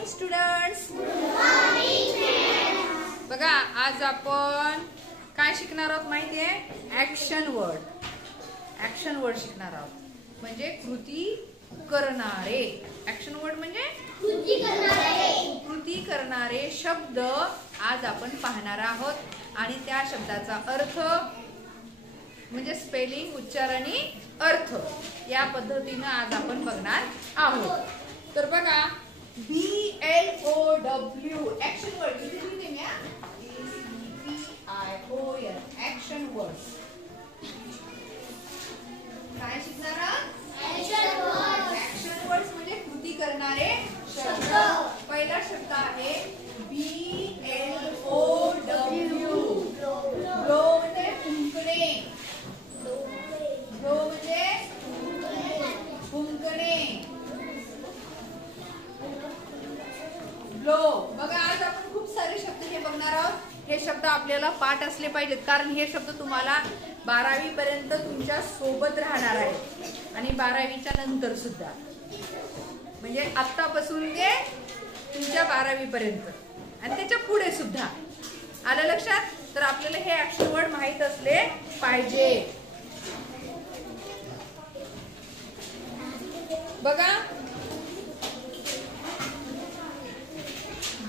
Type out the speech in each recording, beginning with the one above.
Morning students. बघा आज आपण काय शिकणार आहोत माहिती आहे? Action word. ऍक्शन वर्ड शिकणार आहोत म्हणजे कृती करणारे. ऍक्शन वर्ड म्हणजे कृती करणारे शब्द आज आपण पाहणार आहोत आणि त्या शब्दाचा अर्थ म्हणजे स्पेलिंग, उच्चार आणि अर्थ या पद्धतीने आज आपण बघणार आहोत. तर बघा BLOW ऍक्शन वर्ड किती लिहिते मी? ACTION action word. काय शिकणार आहोत? ऍक्शन वर्ड्स म्हणजे कृती करणारे शब्द. पहिला शब्द आहे BLOW. ब्लो म्हणजे फुंकणे. ब्लो म्हणजे फुंकणे. ब्लो. बघा आज आपण खूप सारे शब्द हे बघणार आहोत. हे शब्द आपल्याला पाठ असले पाहिजेत कारण हे शब्द तुम्हाला 12वी पर्यंत तुमच्या सोबत राहणार आहेत आणि 12वीच्या नंतर सुद्धा, म्हणजे आतापासून ते तुमच्या 12वी पर्यंत आणि त्याच्या पुढे सुद्धा. आलं लक्षात? तर आपल्याला हे ऍक्शन वर्ड माहित असले पाहिजे. बघा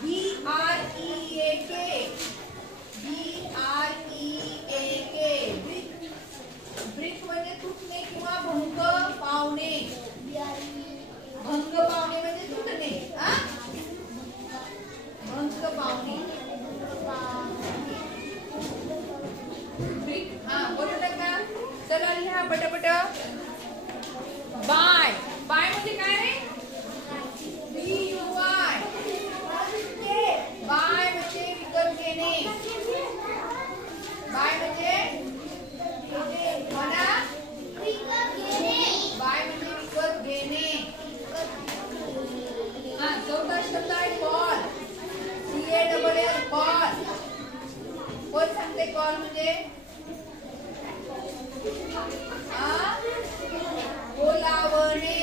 BREAK. ब्रेक म्हणजे तुटणे किंवा भंग पावणे. भंग पावणे म्हणजे तुटणे. भंग पावणे. ब्रेक. बोलू नका. चला लिहा पटापट. बाय. बाय म्हणजे काय रे? BUY. बाय म्हणजे विकत घेणे. बाय म्हणजे म्हणा. बाय म्हणजे विकत घेणे. चौथा शब्द आहे कॉल. CALL call. कोण सांगते कॉल म्हणजे? बोलावणे.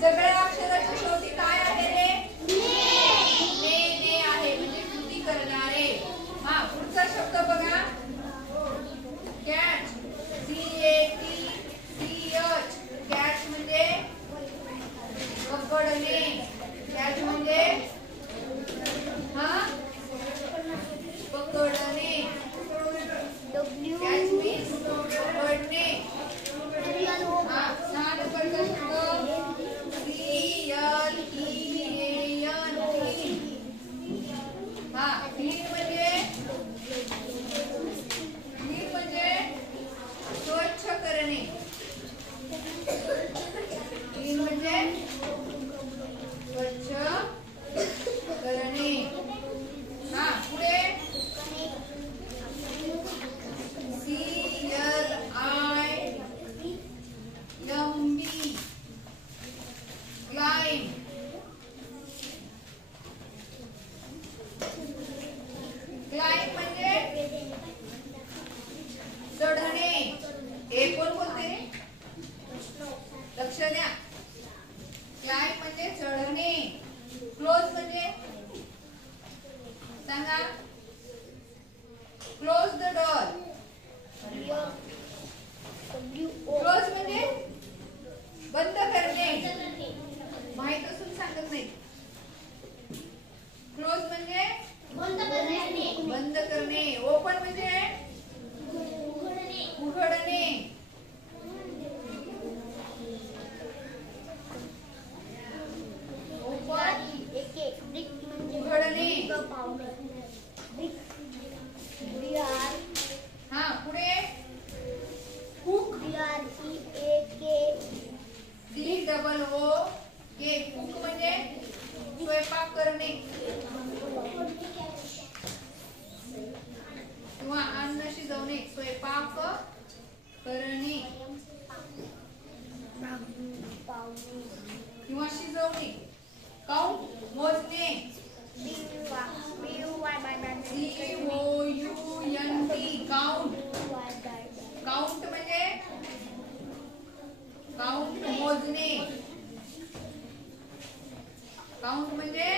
सगळ्या अक्षराच्या शेवटी काय आहे रे? ने आहे म्हणजे कृती करणारे. पुढचा शब्द बघा. कॅच. CATCH. कॅच म्हणजे पकडणे. कॅच म्हणजे पकडणे. कॅच मीन्स पकडणे. स्वच्छ करणे. क्लीन म्हणजे स्वच्छ करणे. पुढे CLIMB. क्लाइम. क्लाइम म्हणजे चढणे. हे कोण बोलते रे? लक्ष द्या. क्लाइम म्हणजे चढणे. क्लोज म्हणजे सांगा. Close the door. क्लोज म्हणजे बंद करणे. माहित असून सांगत नाही. क्लोज म्हणजे बंद करणे. ओपन म्हणजे उघडणे. ओपन उघडणे. पुढे कुक. COOK. कुक म्हणजे स्वयंपाक करणे किंवा अन्न शिजवणे. स्वयंपाक करणे किंवा शिजवणे. काउंट मोजणे. COUNT. काउंट. काउंट म्हणजे काउंट मोजणे. काउंट म्हणजे